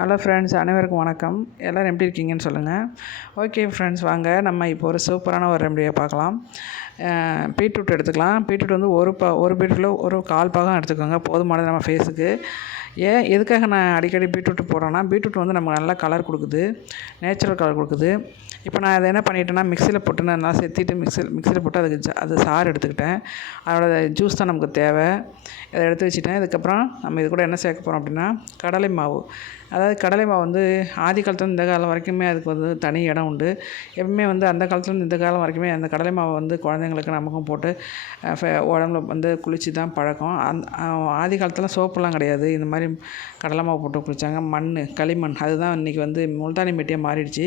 Hello friends, அனைவருக்கும் வணக்கம். எல்லோரும் எப்படி இருக்கீங்கன்னு சொல்லுங்கள். ஓகே ஃப்ரெண்ட்ஸ், வாங்க நம்ம இப்போ ஒரு சூப்பரான ஒரு ரெமடியை பார்க்கலாம். பீட்ரூட் எடுத்துக்கலாம். பீட்ரூட் வந்து ஒரு பீட்ரூட்டில் ஒரு கால் பாகம் எடுத்துக்கோங்க, போதுமானது நம்ம ஃபேஸுக்கு. எதுக்காக நான் அடிக்கடி பீட்ரூட் போடுறேன்னா, பீட்ரூட் வந்து நமக்கு நல்லா கலர் கொடுக்குது, நேச்சுரல் கலர் கொடுக்குது. இப்போ நான் அதை என்ன பண்ணிட்டேன்னா, மிக்சியில் போட்டு நான் நல்லா செத்திட்டு மிக்சியில் போட்டு அது சாறு எடுத்துக்கிட்டேன். அதோட ஜூஸ் தான் நமக்கு தேவை. அதை எடுத்து வச்சுட்டேன். இதுக்கப்புறம் நம்ம இது கூட என்ன சேர்க்க போகிறோம் அப்படின்னா, கடலை மாவு. அதாவது கடலை மாவு வந்து ஆதி காலத்துலேருந்து இந்த காலம் வரைக்குமே அதுக்கு வந்து தனி இடம் உண்டு. எப்பவுமே வந்து அந்த காலத்துலேருந்து இந்த காலம் வரைக்குமே அந்த கடலை மாவை வந்து குழந்தைங்களுக்கு நமக்கும் போட்டு உடம்புல வந்து குளித்து தான் பழக்கம். ஆதி காலத்தில் சோப்புலாம் கிடையாது. இந்த மாதிரி கடலை மாவு போட்டு குளித்தாங்க. களிமண் அதுதான் இன்றைக்கி வந்து முல்தானி மெட்டியாக மாறிடுச்சு.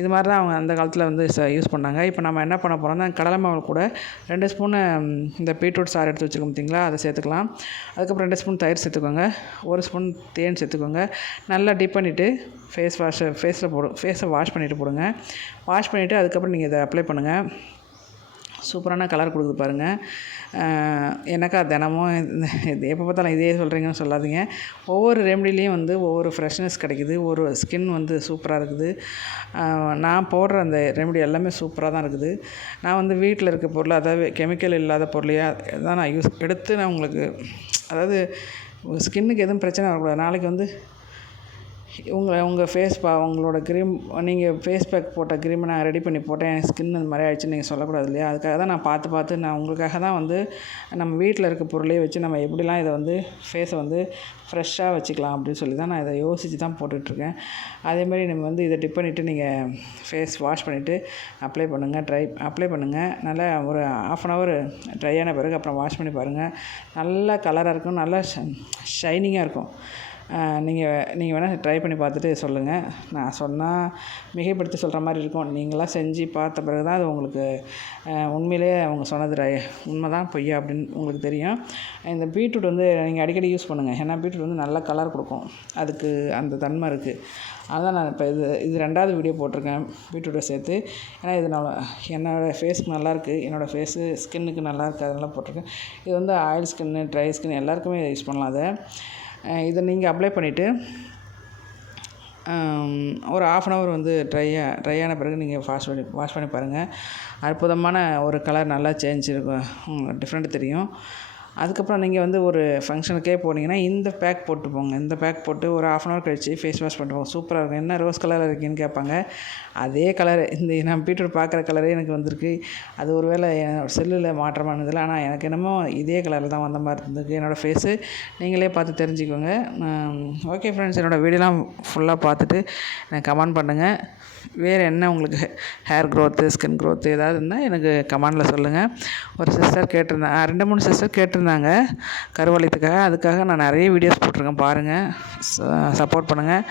இது மாதிரி தான் அவங்க அந்த காலத்தில் வந்து யூஸ் பண்ணாங்க. இப்போ நம்ம என்ன பண்ண போகிறோம்னா, கடலை மாவு கூட 2 ஸ்பூனு இந்த பீட்ரூட் சாறு எடுத்து வச்சுருக்கோம் பார்த்திங்களா, அதை சேர்த்துக்கலாம். அதுக்கப்புறம் 2 ஸ்பூன் தயிர் சேர்த்துக்கோங்க, 1 ஸ்பூன் தேன் சேர்த்துக்கோங்க. நல்லா டிப் பண்ணிவிட்டு ஃபேஸை வாஷ் பண்ணிவிட்டு போடுங்க. வாஷ் பண்ணிவிட்டு அதுக்கப்புறம் நீங்கள் இதை அப்ளை பண்ணுங்கள். சூப்பரான கலர் கொடுக்குது பாருங்கள். எனக்கா தினமும் இது எப்போ பார்த்தாலும் இதே சொல்கிறீங்கன்னு சொல்லாதீங்க. ஒவ்வொரு ரெமடிலையும் வந்து ஒவ்வொரு ஃப்ரெஷ்னஸ் கிடைக்குது, ஒரு ஸ்கின் வந்து சூப்பராக இருக்குது. நான் போடுற அந்த ரெமடி எல்லாமே சூப்பராக தான் இருக்குது. நான் வந்து வீட்டில் இருக்க பொருள், அதாவது கெமிக்கல் இல்லாத பொருளையாக தான் நான் எடுத்து நான் உங்களுக்கு, அதாவது ஸ்கின்னுக்கு எதுவும் பிரச்சனை வரக்கூடாது. நாளைக்கு வந்து உங்கள் உங்களோட க்ரீம், நீங்கள் ஃபேஸ் பேக் போட்ட க்ரீமை நான் ரெடி பண்ணி போட்டேன், என் ஸ்கின் இந்த மாதிரி ஆகிடுச்சுன்னு நீங்கள் சொல்லக்கூடாது இல்லையா? அதுக்காக தான் நான் பார்த்து நான் உங்களுக்காக தான் வந்து நம்ம வீட்டில் இருக்க பொருளையே வச்சு நம்ம எப்படிலாம் இதை வந்து ஃபேஸை வந்து ஃப்ரெஷ்ஷாக வச்சுக்கலாம் அப்படின்னு சொல்லி தான் நான் இதை யோசித்து தான் போட்டுட்ருக்கேன். அதேமாதிரி நம்ம வந்து இதை டிப் பண்ணிவிட்டு நீங்கள் ஃபேஸ் வாஷ் பண்ணிவிட்டு அப்ளை பண்ணுங்கள். நல்லா ஒரு 1/2 hour ட்ரை ஆன பிறகு அப்புறம் வாஷ் பண்ணி பாருங்கள். நல்லா கலராக இருக்கும், நல்லா ஷைனிங்காக இருக்கும். நீங்கள் வேணால் ட்ரை பண்ணி பார்த்துட்டு சொல்லுங்கள். நான் சொன்னால் மிகைப்படுத்தி சொல்கிற மாதிரி இருக்கும். நீங்களாம் செஞ்சு பார்த்த பிறகு தான் அது உங்களுக்கு உண்மையிலே அவங்க சொன்னது உண்மை தான் பொய்யா அப்படின்னு உங்களுக்கு தெரியும். இந்த பீட்ரூட் வந்து நீங்கள் அடிக்கடி யூஸ் பண்ணுங்கள். ஏன்னா பீட்ரூட் வந்து நல்ல கலர் கொடுக்கும், அதுக்கு அந்த தன்மை இருக்குது. அதான் நான் இப்போ இது 2வது வீடியோ போட்டிருக்கேன் பீட்ரூட்டை சேர்த்து. ஏன்னா இது என்னோடய ஃபேஸுக்கு நல்லாயிருக்கு, என்னோடய ஃபேஸு ஸ்கின்னுக்கு நல்லாயிருக்கு, அதெல்லாம் போட்டிருக்கேன். இது வந்து ஆயில் ஸ்கின்னு, ட்ரை ஸ்கின் எல்லாருக்குமே யூஸ் பண்ணலாம். இதை நீங்கள் அப்ளை பண்ணிவிட்டு ஒரு 1/2 hour வந்து ட்ரை ஆன பிறகு நீங்கள் வாஷ் பண்ணி பாருங்கள். அற்புதமான ஒரு கலர் நல்லா சேஞ்ச் இருக்கும், டிஃப்ரெண்ட் தெரியும். அதுக்கப்புறம் நீங்கள் வந்து ஒரு ஃபங்க்ஷனுக்கே போனீங்கன்னா இந்த பேக் போட்டு போங்க. இந்த பேக் போட்டு ஒரு 1/2 hour கழித்து ஃபேஸ் வாஷ் பண்ணிட்டு போங்க. சூப்பராக இருக்கும். என்ன ரோஸ் கலரில் இருக்கீன்னு கேட்பாங்க. அதே கலர் நான் பீட்ரூட் பார்க்குற கலரே எனக்கு வந்திருக்கு. அது ஒரு வேளை என்னோடய செல்லில் மாற்றமானதில்லை, ஆனால் எனக்கு என்னமோ இதே கலரில் தான் வந்த மாதிரி இருந்திருக்கு என்னோடய ஃபேஸு. நீங்களே பார்த்து தெரிஞ்சுக்கோங்க. ஓகே ஃப்ரெண்ட்ஸ், என்னோடய வீடியோலாம் ஃபுல்லாக பார்த்துட்டு எனக்கு கமெண்ட் பண்ணுங்கள். வேறு என்ன உங்களுக்கு ஹேர் க்ரோத்து, ஸ்கின் க்ரோத்து ஏதாவது இருந்தால் எனக்கு கமெண்டில் சொல்லுங்கள். ஒரு சிஸ்டர் 2-3 சிஸ்டர் கேட்டிருந்தாங்க கருவளையத்துக்காக. அதுக்காக நான் நிறைய வீடியோஸ் போட்டிருக்கேன், பாருங்கள், சப்போர்ட் பண்ணுங்கள்.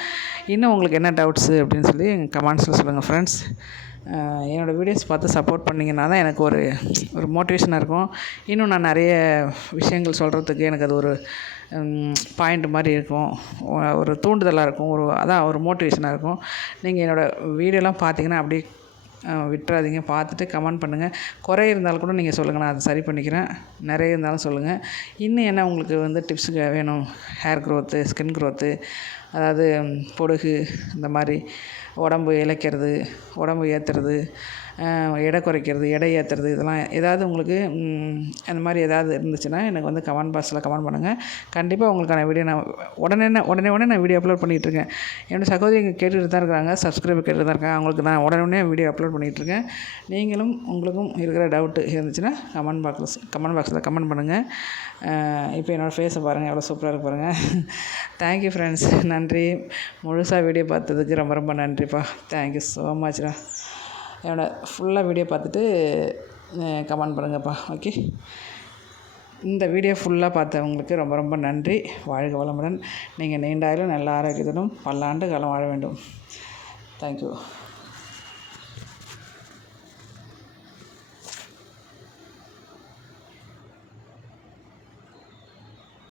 இன்னும் உங்களுக்கு என்ன டவுட்ஸு அப்படின்னு சொல்லி கமெண்ட்ஸில் சொல்லுங்கள் ஃப்ரெண்ட்ஸ். என்னோடய வீடியோஸ் பார்த்து சப்போர்ட் பண்ணிங்கன்னா தான் எனக்கு ஒரு மோட்டிவேஷனாக இருக்கும். இன்னும் நான் நிறைய விஷயங்கள் சொல்கிறதுக்கு எனக்கு அது ஒரு பாயிண்ட் மாதிரி இருக்கும், ஒரு தூண்டுதலாக இருக்கும், ஒரு மோட்டிவேஷனாக இருக்கும். நீங்கள் என்னோடய வீடியோலாம் பார்த்தீங்கன்னா அப்படியே விட்டுறாதீங்க, பார்த்துட்டு கமெண்ட் பண்ணுங்கள். குறை இருந்தாலும் கூட நீங்கள் சொல்லுங்கள், நான் அதை சரி பண்ணிக்கிறேன். நிறைய இருந்தாலும் சொல்லுங்கள். இன்னும் என்ன உங்களுக்கு வந்து டிப்ஸுக்கு வேணும், ஹேர் க்ரோத்து, ஸ்கின் க்ரோத்து, அதாவது பொடுகு, இந்த மாதிரி உடம்பு இளைக்கிறது, உடம்பு ஏற்றுறது, எடை குறைக்கிறது, எடை ஏற்றுறது, இதெல்லாம் ஏதாவது உங்களுக்கு அந்த மாதிரி ஏதாவது இருந்துச்சுன்னா எனக்கு வந்து கமெண்ட் பாக்ஸில் கமெண்ட் பண்ணுங்கள். கண்டிப்பாக உங்களுக்கான வீடியோ நான் உடனே நான் வீடியோ அப்லோட் பண்ணிகிட்ருக்கேன். என்னோடய சகோதரிங்க கேட்டுகிட்டு தான் இருக்கிறாங்க, சப்ஸ்கிரைபர் கேட்டுட்டு தான் இருக்காங்க. அவங்களுக்கு நான் உடனே வீடியோ அப்லோட் பண்ணிகிட்ருக்கேன். நீங்களும் உங்களுக்கும் இருக்கிற டவுட்டு இருந்துச்சுன்னா கமெண்ட் பாக்ஸில் கமெண்ட் பண்ணுங்கள். இப்போ என்னோடய ஃபேஸை பாருங்கள், எவ்வளோ சூப்பராக இருக்கு பாருங்கள். தேங்க்யூ ஃப்ரெண்ட்ஸ், நன்றி. முழுசாக வீடியோ பார்த்ததுக்கு ரொம்ப ரொம்ப நன்றிப்பா. தேங்க்யூ ஸோ மச்டா. என்னோடய ஃபுல்லாக வீடியோ பார்த்துட்டு கமெண்ட் பண்ணுங்கப்பா. ஓகே, இந்த வீடியோ ஃபுல்லாக பார்த்தவங்களுக்கு ரொம்ப ரொம்ப நன்றி. வாழ்க வளமுடன். நீங்கள் நீண்ட ஆயுளும் நல்ல ஆரோக்கியத்துடன் பல்லாண்டு காலம் வாழ வேண்டும். தேங்க்யூ.